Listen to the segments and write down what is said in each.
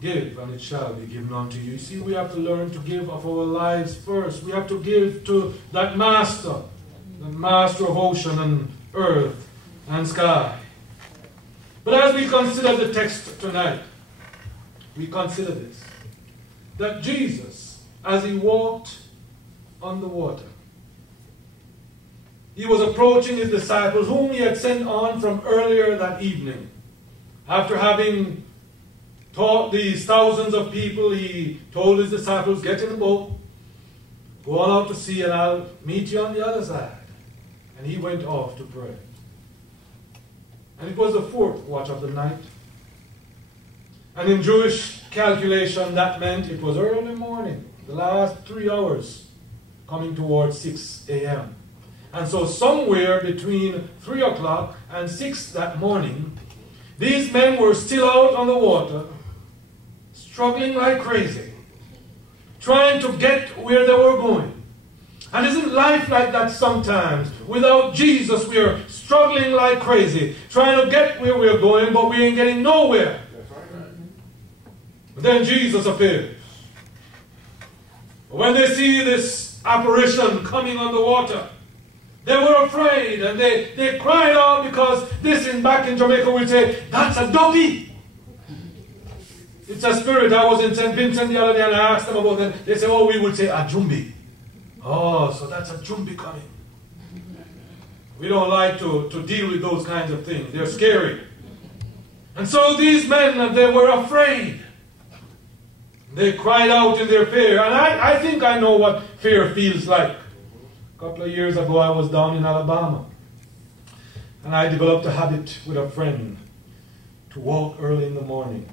Give, and it shall be given unto you. You see, we have to learn to give of our lives first. We have to give to that master, the master of ocean and earth and sky. But as we consider the text tonight, we consider this, that Jesus, as he walked on the water, he was approaching his disciples, whom he had sent on from earlier that evening. After having taught these thousands of people, he told his disciples, get in the boat, go on out to sea, and I'll meet you on the other side. And he went off to pray. And it was the fourth watch of the night. And in Jewish calculation, that meant it was early morning, the last 3 hours, coming towards 6 a.m. And so somewhere between 3 o'clock and 6 that morning, these men were still out on the water, struggling like crazy, trying to get where they were going. And isn't life like that sometimes? Without Jesus, we are struggling like crazy, trying to get where we're going, but we ain't getting nowhere. But then Jesus appears. When they see this apparition coming on the water, they were afraid, and they cried out, because this back in Jamaica we say, that's a duppy. It's a spirit. I was in St. Vincent the other day and I asked them about it. They said, oh, we would say a jumbi. Oh, so that's a jumbi coming. We don't like to deal with those kinds of things. They're scary. And so these men, they were afraid. They cried out in their fear. And I think I know what fear feels like. A couple of years ago, I was down in Alabama. And I developed a habit with a friend to walk early in the mornings.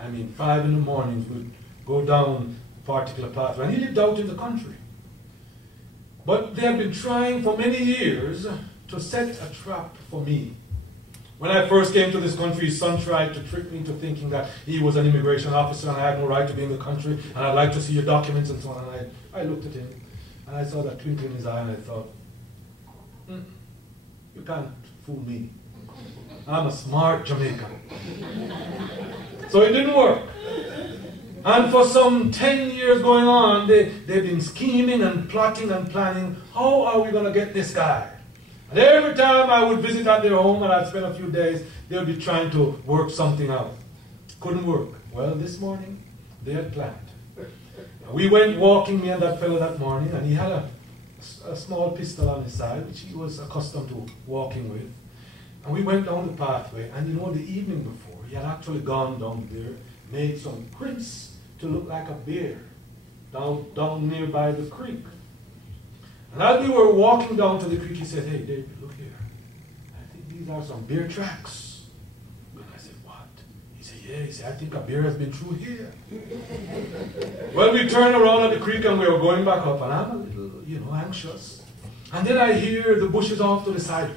I mean, 5 in the mornings, we'd go down a particular pathway. And he lived out in the country. But they have been trying for many years to set a trap for me. When I first came to this country, his son tried to trick me into thinking that he was an immigration officer and I had no right to be in the country, and I'd like to see your documents and so on. And I looked at him, and I saw that twinkle in his eye, and I thought, you can't fool me. I'm a smart Jamaican. So it didn't work. And for some 10 years going on, they've been scheming and plotting and planning, how are we going to get this guy? And every time I would visit at their home and I'd spend a few days, they would be trying to work something out. Couldn't work. Well, this morning, they had planned. We went walking, me and that fellow, that morning, and he had a small pistol on his side, which he was accustomed to walking with. And we went down the pathway, and you know, the evening before, he had actually gone down there, made some prints to look like a bear down nearby the creek. And as we were walking down to the creek, he said, hey, David, look here. I think these are some bear tracks. And I said, what? He said, yeah. He said, I think a bear has been through here. Well, we turned around at the creek and we were going back up, and I'm a little, anxious. And then I hear the bushes off to the side,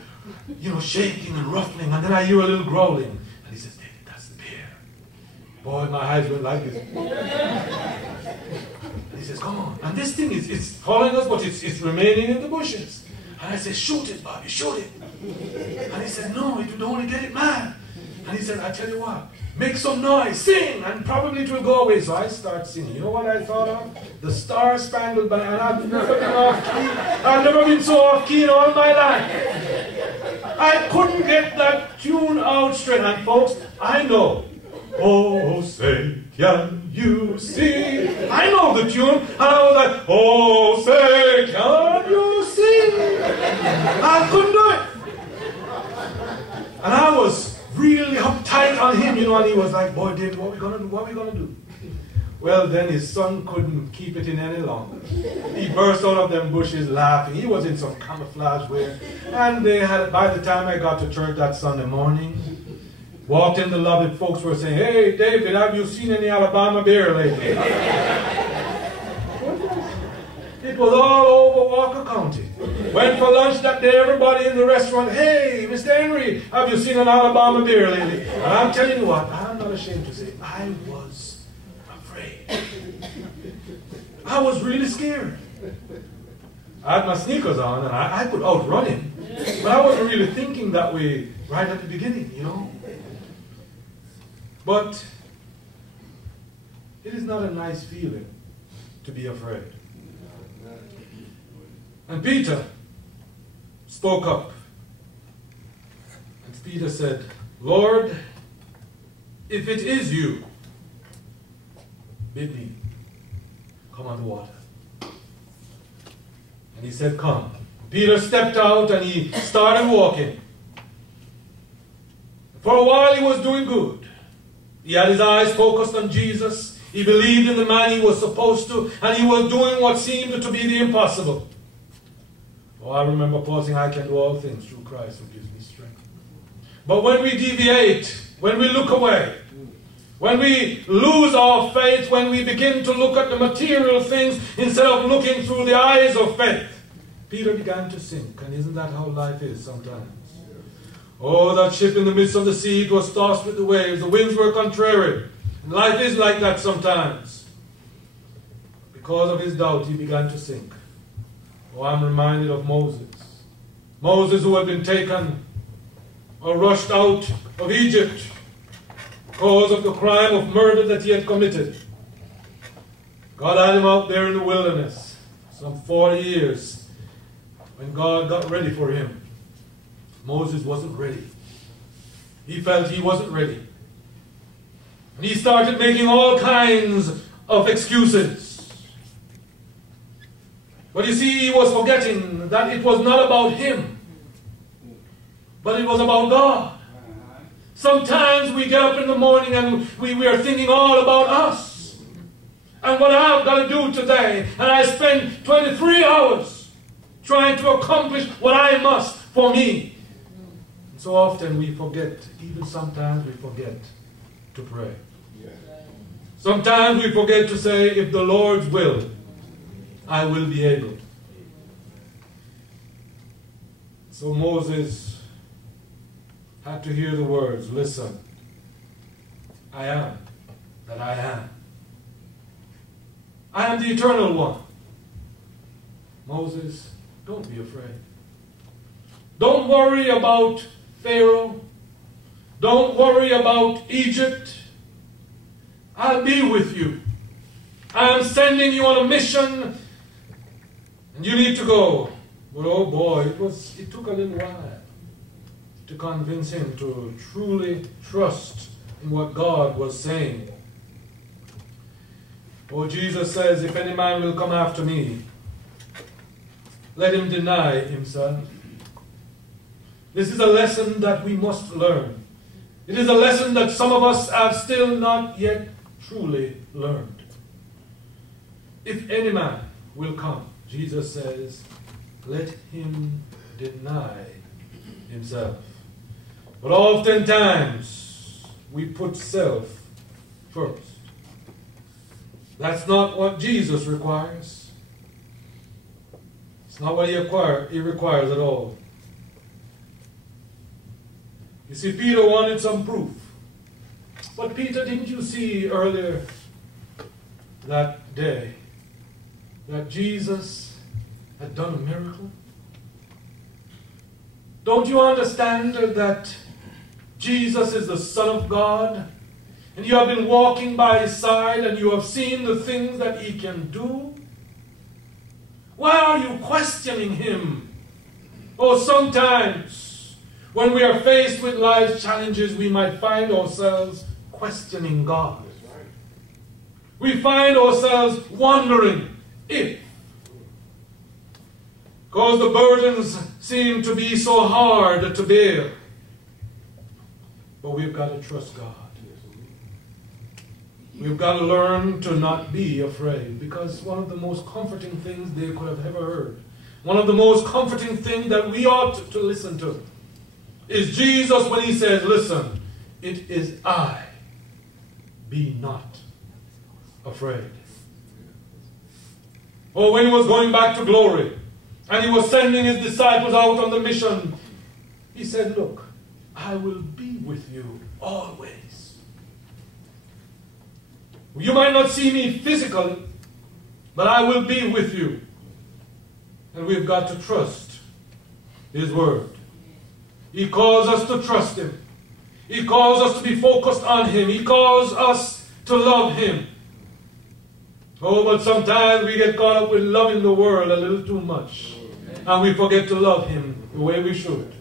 shaking and ruffling, and then I hear a little growling. And he says, David, that's the bear. Boy, my eyes went like this. And he says, come on. And this thing it's following us, but it's remaining in the bushes. And I said, shoot it, Bobby, shoot it. And he said, no, it would only get it mad. And he said, I tell you what, make some noise, sing, and probably it will go away. So I start singing. You know what I thought of? The Star Spangled Banner. And I've never been off key. I've never been so off key in all my life. I couldn't get that tune out straight. And folks, I know. Oh, say, can you see? I know the tune. And I was like, oh, say, can you see? I couldn't do it. And I was really uptight on him, and he was like, boy, David, what are we going to do? What are we going to do? Well, then his son couldn't keep it in any longer. He burst out of them bushes laughing. He was in some camouflage wear. And by the time I got to church that Sunday morning, walked in the lobby, folks were saying, hey, David, have you seen any Alabama bear lately? It was all over Walker County. Went for lunch that day, everybody in the restaurant, hey, Mr. Henry, have you seen an Alabama bear lately? And I'm telling you what, I'm not ashamed to say, I was afraid. I was really scared. I had my sneakers on, and I could outrun him. But I wasn't really thinking that way right at the beginning, But It is not a nice feeling to be afraid. And Peter spoke up. And Peter said, Lord, if it is you, bid me come on the water. And he said, come. Peter stepped out and he started walking. For a while he was doing good. He had his eyes focused on Jesus. He believed in the man he was supposed to, and he was doing what seemed to be the impossible. Oh, I remember Paul saying, I can do all things through Christ who gives me strength. But when we deviate, when we look away, when we lose our faith, when we begin to look at the material things instead of looking through the eyes of faith, Peter began to sink. And isn't that how life is sometimes? Oh, that ship in the midst of the sea, it was tossed with the waves. The winds were contrary. And life is like that sometimes. Because of his doubt, he began to sink. Oh, I'm reminded of Moses. Moses, who had been taken or rushed out of Egypt because of the crime of murder that he had committed. God had him out there in the wilderness, some 40 years, when God got ready for him. Moses wasn't ready. He felt he wasn't ready. And he started making all kinds of excuses. But you see, he was forgetting that it was not about him, but it was about God. Sometimes we get up in the morning and we are thinking all about us. And what I've got to do today. And I spend 23 hours trying to accomplish what I must for me. And so often we forget, even sometimes we forget to pray. Sometimes we forget to say, if the Lord's will, I will be able. So Moses had to hear the words, listen, I am that I am. I am the eternal one. Moses, don't be afraid. Don't worry about Pharaoh. Don't worry about Egypt. I'll be with you. I am sending you on a mission, and you need to go. But oh boy, it took a little while to convince him to truly trust in what God was saying. Oh, Jesus says, if any man will come after me, let him deny himself. This is a lesson that we must learn. It is a lesson that some of us have still not yet truly learned. If any man will come, Jesus says, let him deny himself. But oftentimes, we put self first. That's not what Jesus requires. It's not what he requires at all. You see, Peter wanted some proof. But Peter, didn't you see earlier that day that Jesus had done a miracle? Don't you understand that Jesus is the Son of God, and you have been walking by his side and you have seen the things that he can do? Why are you questioning him? Oh, sometimes when we are faced with life's challenges, we might find ourselves questioning God. We find ourselves wondering if, because the burdens seem to be so hard to bear. But we've got to trust God. We've got to learn to not be afraid, because one of the most comforting things they could have ever heard, one of the most comforting things that we ought to listen to, is Jesus when he says, listen, it is I, be not afraid. Or when he was going back to glory, and he was sending his disciples out on the mission, he said, look, I will be with you always. You might not see me physically, but I will be with you. And we've got to trust his word. He calls us to trust him. He calls us to be focused on him. He calls us to love him. Oh, but sometimes we get caught up with loving the world a little too much. And we forget to love Him the way we should.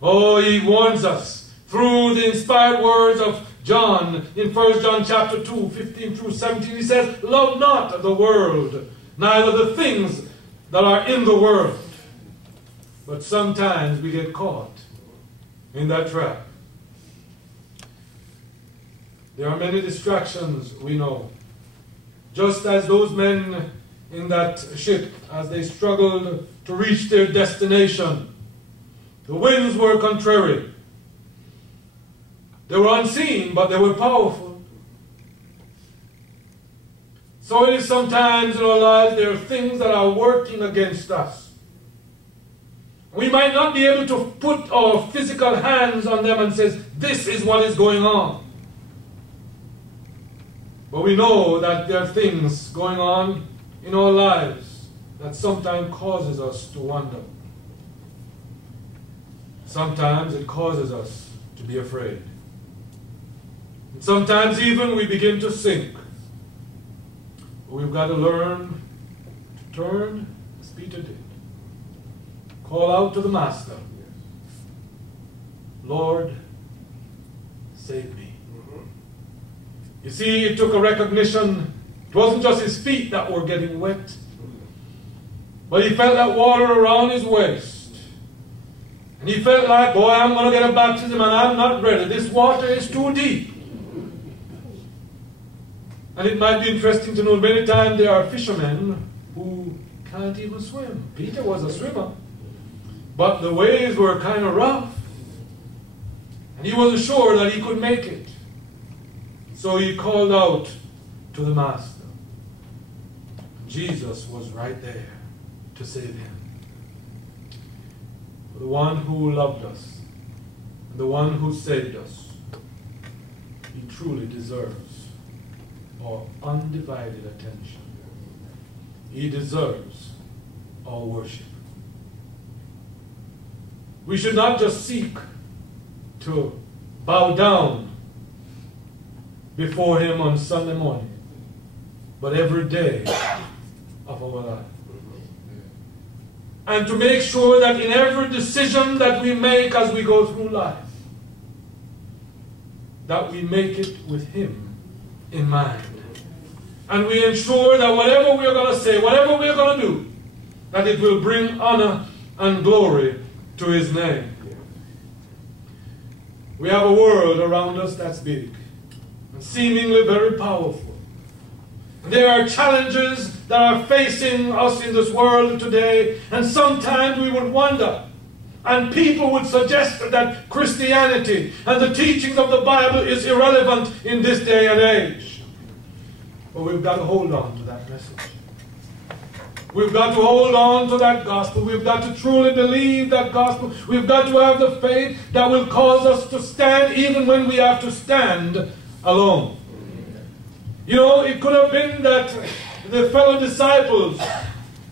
Oh, He warns us through the inspired words of John in 1 John chapter 2, 15 through 17. He says, love not the world, neither the things that are in the world. But sometimes we get caught in that trap. There are many distractions, we know. Just as those men in that ship, as they struggled to reach their destination, the winds were contrary. They were unseen, but they were powerful. So it is sometimes in our lives there are things that are working against us. We might not be able to put our physical hands on them and say, this is what is going on. But we know that there are things going on in our lives that sometimes causes us to wonder. Sometimes it causes us to be afraid. And sometimes even we begin to sink. But we've got to learn to turn as Peter did. Call out to the Master, Lord, save me. You see, it took a recognition. It wasn't just his feet that were getting wet, but he felt that water around his waist. And he felt like, boy, I'm going to get a baptism and I'm not ready. This water is too deep. And it might be interesting to know many times there are fishermen who can't even swim. Peter was a swimmer, but the waves were kind of rough. And he wasn't sure that he could make it. So he called out to the Master. Jesus was right there to save him. The one who loved us, and the one who saved us, he truly deserves our undivided attention. He deserves our worship. We should not just seek to bow down before him on Sunday morning, but every day of our life. And to make sure that in every decision that we make as we go through life, that we make it with him in mind. And we ensure that whatever we're going to say, whatever we're going to do, that it will bring honor and glory to his name. We have a world around us that's big and seemingly very powerful. There are challenges that are facing us in this world today, and sometimes we would wonder, and people would suggest that Christianity and the teachings of the Bible is irrelevant in this day and age. But we've got to hold on to that message. We've got to hold on to that gospel. We've got to truly believe that gospel. We've got to have the faith that will cause us to stand even when we have to stand alone. You know, it could have been that the fellow disciples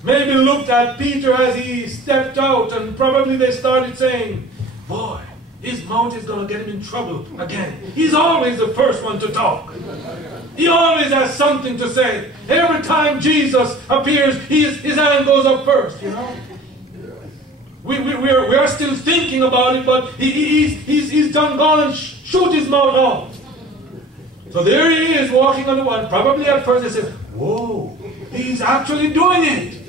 maybe looked at Peter as he stepped out, and probably they started saying, boy, his mouth is going to get him in trouble again. He's always the first one to talk. He always has something to say. Every time Jesus appears, his hand goes up first, you know. We are still thinking about it, but he's done gone and shoot his mouth off. So there he is walking on the water. Probably at first they said, whoa, he's actually doing it.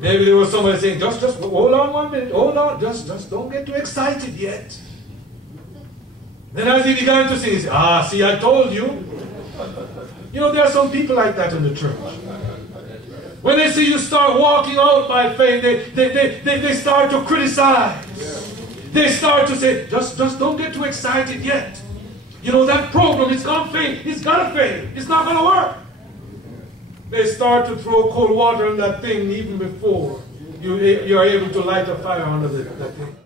Maybe there was somebody saying, just hold on 1 minute, hold on, just don't get too excited yet. Then as he began to sing, he said, see, I told you. You know, there are some people like that in the church. When they see you start walking out by faith, they start to criticize. They start to say, just don't get too excited yet. You know, that program, it's going to fail. It's got to fail. It's not going to work. They start to throw cold water on that thing even before you are able to light a fire under that thing.